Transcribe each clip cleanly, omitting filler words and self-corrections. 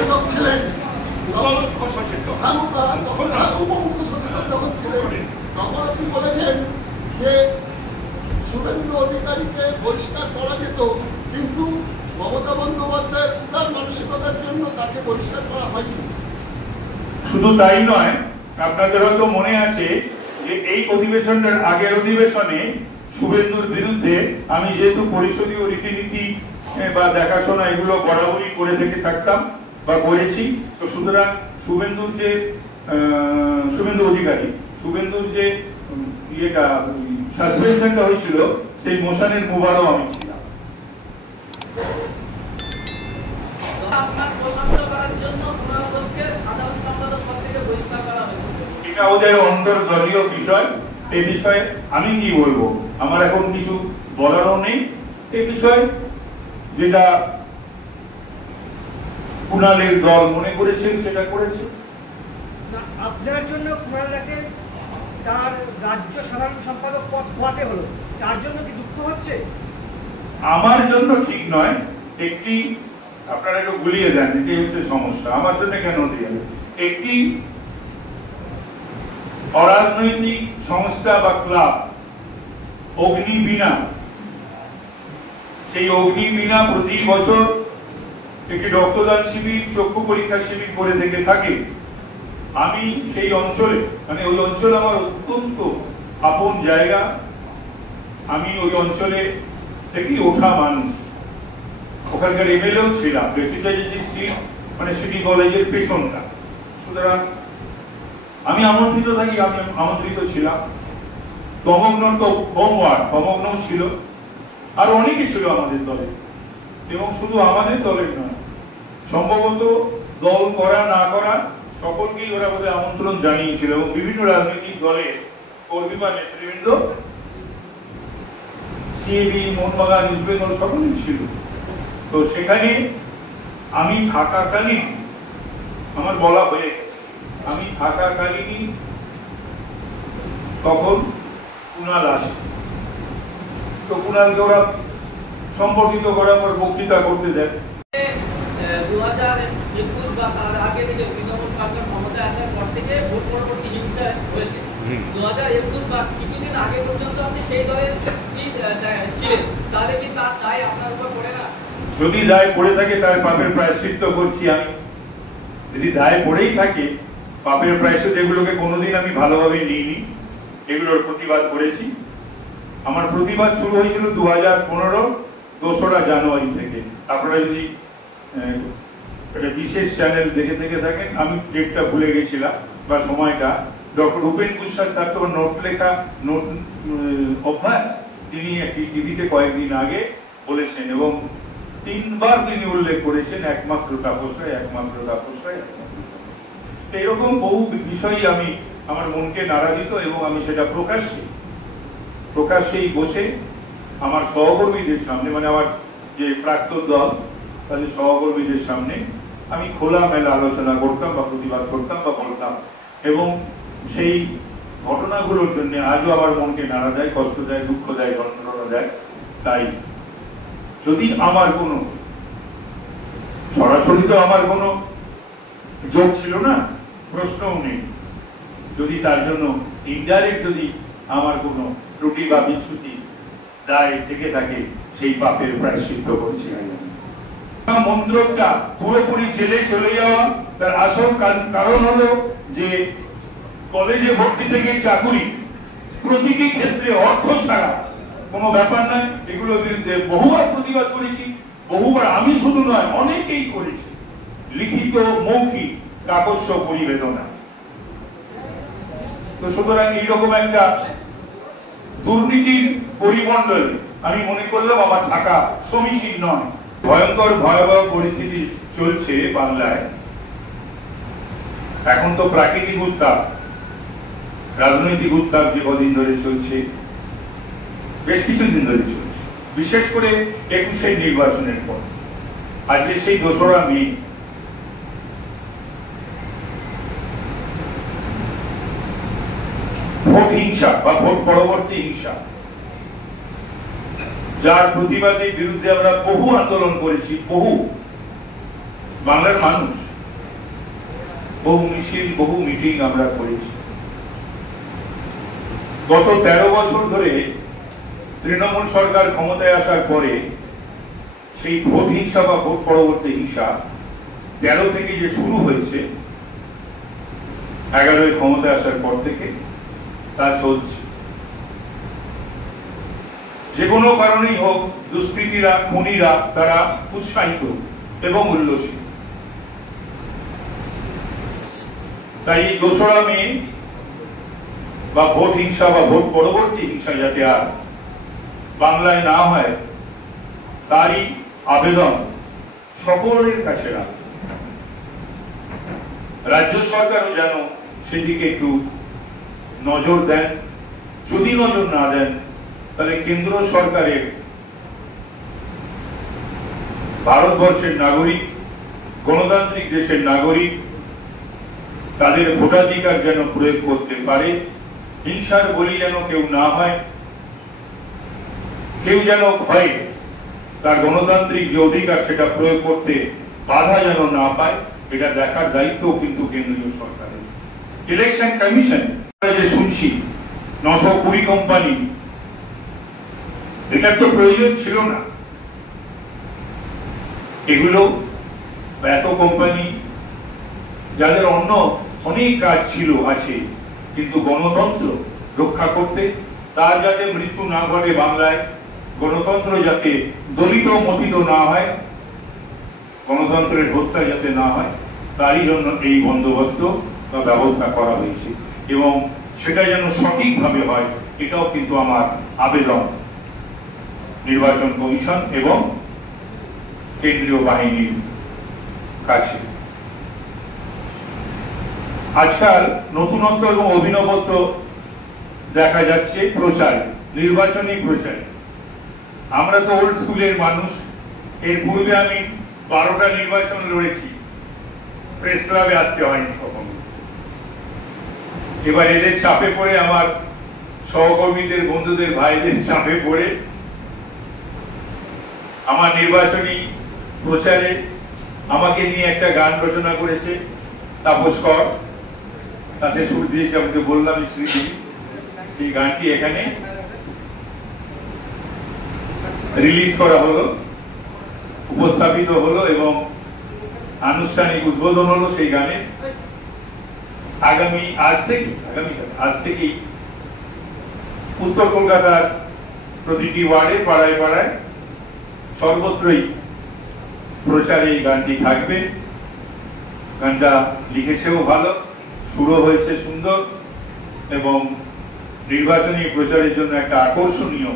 সচেতক ছিলেন, উপমুখ্য সচেতক, উপমুখ্য সচেতক যখন ছিলেন, তখন আপনি বলেছেন যে শুভেন্দু অধিকারীকে বহিষ্কার করা যেত, কিন্তু মমতা বন্দ্যোপাধ্যায়ের উদার মানসিকতার জন্য তাকে বহিষ্কার করা হয়নি। শুধু তাই নয়, আপনাদের হয়তো মনে আছে যে এই অধিবেশনের আগের অধিবেশনে শুভেন্দুর বিরুদ্ধে আমি যেহেতু পরিষদীয় রীতিনীতি বা দেখাশোনা এগুলো বরাবরই করে থেকে থাকতাম বা করেছি, তো সুতরাং শুভেন্দু অধিকারী শুভেন্দুর যে ইয়েটা সাসপেনশনটা হয়েছিল সেই মোশনের মুবারও আমি ছিলাম। এটা ওদের অন্তর্দলীয় বিষয়, এই বিষয়ে আমি কি বলবো, আমার এখন কিছু বলারও নেই। এই বিষয়ে যেটা কুণালের দল মনে করেছেন সেটা করেছে। আপনার জন্য কুণালকে তার রাজ্য সাধারণ সম্পাদক পদ খোয়াতে হলো, তার জন্য কি দুঃখ হচ্ছে? আমার জন্য ঠিক নয়, একটি আপনারা একটু গুলিয়ে দেন, এটি হচ্ছে সমস্যা। আমার জন্য কেন দিয়ে একটি অরাজনৈতিক সংস্থা বা ক্লাব অগ্নিবীণা, সেই অগ্নিবীণা প্রতি বছর একটি রক্তদান শিবির, চক্ষু পরীক্ষা শিবির করে থেকে থাকে। আমি সেই অঞ্চলে, মানে ওই অঞ্চল আমার অত্যন্ত আপন জায়গা, আমি ওই অঞ্চলে থেকেই ওঠা মানুষ, ওখানকার এমএলএও ছিলাম, মানে সিটি কলেজের পেছনটা। সুতরাং আমি আমন্ত্রিত থাকি, আমি আমন্ত্রিত ছিলাম। তমগ্ন তো তমগ্ন ছিল, আর অনেকে ছিল আমাদের দলে, এবং শুধু আমাদের দলের নয়, সম্ভবত দল করা না করা সকলকেই ওরা বোধহয় আমন্ত্রণ জানিয়েছিল, এবং বিভিন্ন রাজনৈতিক দলের কর্মী বা নেতৃবৃন্দ, সিএবি, মোহনবাগান, ইস্ট বেঙ্গল সকলেই ছিল। তো সেখানে আমি থাকাকালীন আমার বলা হয়ে গেছে, আমি থাকাকালীনই তখন কুণাল আসে। তো কুণালকে ওরা সম্পর্কিত করার পর বক্তৃতা করতে দেয়। 2021 বা তার আগে থেকে তৃণমূল সরকার ক্ষমতায় আসার পর থেকে ভোট পরবর্তী হিংসা হয়েছে। 2021 বা কিছুদিন আগে পর্যন্ত আপনি সেই দলের ছিলেন, তাহলে কি তার দায় আপনার উপর পড়ে না? যদি দায় পড়ে থাকে তার পাপের প্রায়শ্চিত্ত করছি আমি। যদি দায় পড়েই থাকে, পাপের প্রায়শ্চিত্ত এগুলোকে কোনোদিন আমি ভালোভাবে নিইনি, এগুলোর প্রতিবাদ করেছি। আমার প্রতিবাদ শুরু হয়েছিল 2015 2রা জানুয়ারি থেকে। আপনারা যদি একটা বিশেষ চ্যানেল দেখে থেকে থাকেন, আমি ডেটটা ভুলে গেছিলাম বা সময়টা, ডক্টর উপেন কুশার স্যার তো নোট লেখা নোট অভ্যাস, তিনি একটি টিভিতে কয়েকদিন আগে বলেছেন, এবং 3বার তিনি উল্লেখ করেছেন একমাত্র তাপসরায়, একমাত্র তাপসরায়। এরকম বহু বিষয়ই আমি আমার মনকে নাড়া দিত, এবং আমি সেটা প্রকাশ্যেই বসে আমার সহকর্মীদের সামনে, মানে আমার যে প্রাক্তন দল তাদের সহকর্মীদের সামনে আমি খোলামেলা আলোচনা করতাম বা প্রতিবাদ করতাম বা বলতাম, এবং সেই ঘটনাগুলোর জন্য আজও আমার মনকে নাড়া দেয়, কষ্ট দেয়, দুঃখ দেয়, যন্ত্রণা দেয়। তাই যদি আমার কোনো সরাসরি তো আমার কোনো যোগ ছিল না, প্রশ্নও নেই, যদি তার জন্য ইনডাইরেক্ট যদি আমার কোনো ত্রুটি বা বিচ্যুতি দায় থেকে থাকে, সেই পাপের প্রায়শ্চিত্ত করছি আমি। মন্ত্রকটা পুরোপুরি জেলে চলে যাওয়া, তার আসল কারণ হলো যে কলেজে ভর্তি থেকে চাকুরি, প্রতিটি ক্ষেত্রে অর্থ ছাড়া কোনো ব্যাপার নয়। এগুলোর বিরুদ্ধে বহুবার প্রতিবাদ করেছি, বহুবার আমি শুধু নয় অনেকেই করেছি, লিখিত মৌখিক কাকস্য পরিবেদনা। তো সুতরাং এইরকম একটা দুর্নীতির পরিমণ্ডলে আমি মনে করলাম আমার থাকা সমীচীন নয়। ভয়ঙ্কর ভয়াবহ পরিস্থিতি চলছে বাংলায়। এখন তো প্রাকৃতিক উত্তাপ, রাজনৈতিক উত্তাপ যে কদিন ধরে চলছে, বেশ কিছুদিন ধরে চলছে, বিশেষ করে 21 নির্বাচনের পর। আজকে সেই 2রা মে, ভোট হিংসা বা ভোট পরবর্তী হিংসা, যার প্রতিবাদের বিরুদ্ধে আমরা বহু আন্দোলন করেছি, বহু বাংলার মানুষ বহু মিছিল, বহু মিটিং আমরা করেছি। গত 13 বছর ধরে তৃণমূল সরকার ক্ষমতায় আসার পরে সেই ভোট হিংসা বা ভোট পরবর্তী হিংসা 13 থেকে যে শুরু হয়েছে, 11 ক্ষমতায় আসার পর থেকে তা চলছে। যে কোনো কারণেই হোক, দুষ্কৃতীরা, খুনিরা তারা উৎসাহিত এবং উল্লসিত। তাই 2রা মে বা ভোট হিংসা বা ভোট পরবর্তী হিংসা যাতে আর বাংলায় না হয়, তারই আবেদন সকলের কাছে রাখে। রাজ্য সরকারও যেন সেদিকে একটু নজর দেন। যদি নজর না দেন, তাহলে কেন্দ্র সরকারের ভারতবর্ষের নাগরিক, গণতান্ত্রিক দেশের নাগরিক, তাদের ভোটাধিকার যেন প্রয়োগ করতে পারে, হিংসার বলি যেন কেউ না হয়, কেউ যেন ভয়ে তার গণতান্ত্রিক যে অধিকার সেটা প্রয়োগ করতে বাধা যেন না পায়, এটা দেখার দায়িত্ব কিন্তু কেন্দ্রীয় সরকারের। ইলেকশন কমিশন যে শুনছি 920 কোম্পানি, এটার তো প্রয়োজন ছিল না। এগুলো এত কোম্পানি যাদের অন্য অনেক কাজ ছিল, আছে, কিন্তু গণতন্ত্র রক্ষা করতে, তার যাতে মৃত্যু না ঘটে বাংলায়, গণতন্ত্র যাতে দলিত মথিত না হয়, গণতন্ত্রের হত্যা যাতে না হয়, তারই জন্য এই বন্দোবস্ত বা ব্যবস্থা করা হয়েছে। এবং সেটা যেন সঠিকভাবে হয়, এটাও কিন্তু আমার আবেদন নির্বাচন কমিশন এবং কেন্দ্রীয় বাহিনীর কাছে। আজকাল নতুনত্ব এবং অভিনবত্ব দেখা যাচ্ছে প্রচারে, নির্বাচনী প্রচারে। আমরা তো ওল্ড স্কুলের মানুষ। এর পূর্বে আমি 12টা নির্বাচন লড়েছি, প্রেস ক্লাবে আসতে হয়নি কখনো। এবার এদের চাপে পড়ে, আমার সহকর্মীদের, বন্ধুদের, ভাইদের চাপে পড়ে আমার নির্বাচনী প্রচারে আমাকে নিয়ে একটা গান রচনা করেছে তাপস কর, তাতে সুর দিয়েছে, আমি তো বললাম শ্রীদেবী। সেই গানটি এখানে রিলিজ করা হলো, উপস্থাপিত হলো এবং আনুষ্ঠানিক উদ্বোধন হলো সেই গানের। আজ থেকেই উত্তর কলকাতার প্রতিটি ওয়ার্ডে, পাড়ায় পাড়ায়, সর্বত্রই প্রচারে এই গানটি থাকবে। গানটা লিখেছেও ভালো, সুরও হয়েছে সুন্দর এবং নির্বাচনী প্রচারের জন্য একটা আকর্ষণীয়,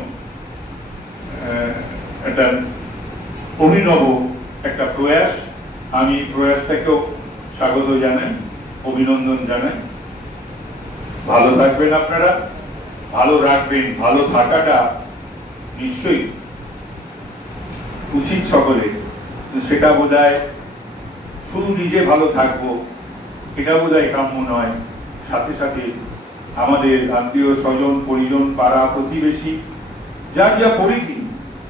একটা অভিনব একটা প্রয়াস। আমি প্রয়াসটাকেও স্বাগত জানাই, অভিনন্দন জানাই। ভালো থাকবেন আপনারা, ভালো রাখবেন। ভালো থাকাটা নিশ্চয়ই উচিত সকলে, সেটা বোধহয় শুধু নিজে ভালো থাকবো এটা বোধহয় কাম্য নয়। সাথে সাথে আমাদের আত্মীয় স্বজন, পরিজন, পাড়া প্রতিবেশী, যার যা পরিধি,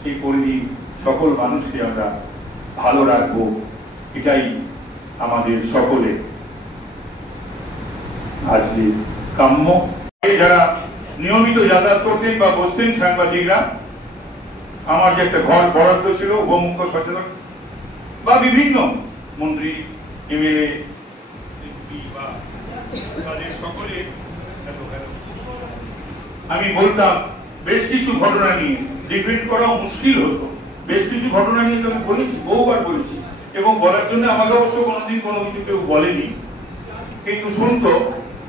সেই পরিধি সকল মানুষকে আমরা ভালো রাখবো, এটাই আমাদের সকলে আজকে কাম্য। যারা নিয়মিত যাতায়াত করতেন বা বসতেন সাংবাদিকরা, আমার যে একটা ঘর বরাদ্দ ছিল উপমুখ্য সচেতন বা বিভিন্ন মন্ত্রী, এমএলএ, এমপি বা তাদের সকলে, আমি বলতাম বেশ কিছু ঘটনা নিয়ে ডিফেন্ড করাও মুশকিল হতো। বেশ কিছু ঘটনা নিয়ে আমি বলেছি, বহুবার বলেছি, এবং বলার জন্য আমাকে অবশ্য কোনোদিন কোনো কিছু কেউ বলেনি, কিন্তু শুনতো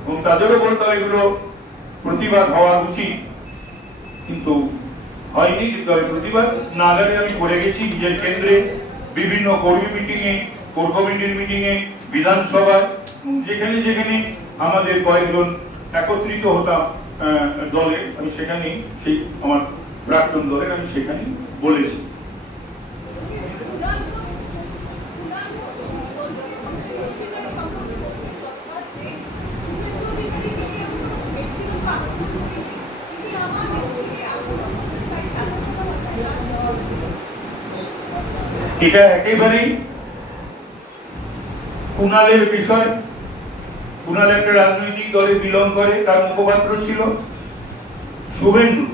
এবং তাদেরও বলতাম এগুলো প্রতিবাদ হওয়া উচিত, কিন্তু হয়নি। কিন্তু আমি প্রতিবাদ না গেলে আমি করে গেছি নিজের কেন্দ্রে, বিভিন্ন কর্মী মিটিংয়ে, কোর কমিটির মিটিংয়ে, বিধানসভায়, যেখানে যেখানে আমাদের কয়েকজন একত্রিত হতাম দলে, আমি সেখানেই, সেই আমার প্রাক্তন দলের, আমি সেখানেই বলেছি। এটা একেবারেই কুণালের বিষয়, কুণাল একটা রাজনৈতিক দলে বিলং করে, তার মুখপাত্র ছিল শুভেন্দু।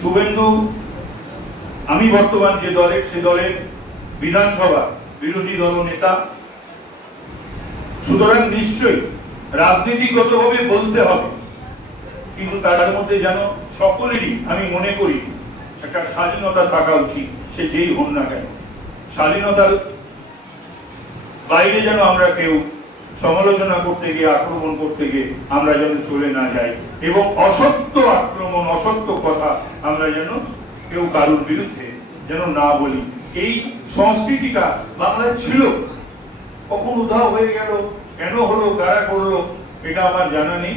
শুভেন্দু আমি বর্তমান যে দলের, সে দলের বিধানসভা বিরোধী দল নেতা। সুতরাং নিশ্চয়ই রাজনীতিগতভাবে বলতে হবে, কিন্তু তার মধ্যে যেন সকলেরই আমি মনে করি একটা স্বাধীনতা থাকা উচিত, সে যেই হন না কেন। স্বাধীনতার বাইরে যেন আমরা কেউ সমালোচনা করতে গিয়ে, আক্রমণ করতে গিয়ে আমরা যেন চলে না যাই, এবং অসত্য আক্রমণ, অসত্য কথা আমরা যেন কেউ কারোর বিরুদ্ধে যেন না বলি। এই সংস্কৃতিটা বাংলায় ছিল, কখন উধাও হয়ে গেল, কেন হলো, কারা করলো, এটা আমার জানা নেই।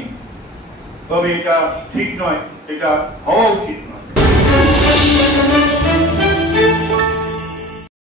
তবে এটা ঠিক নয়, এটা হওয়া উচিত নয়।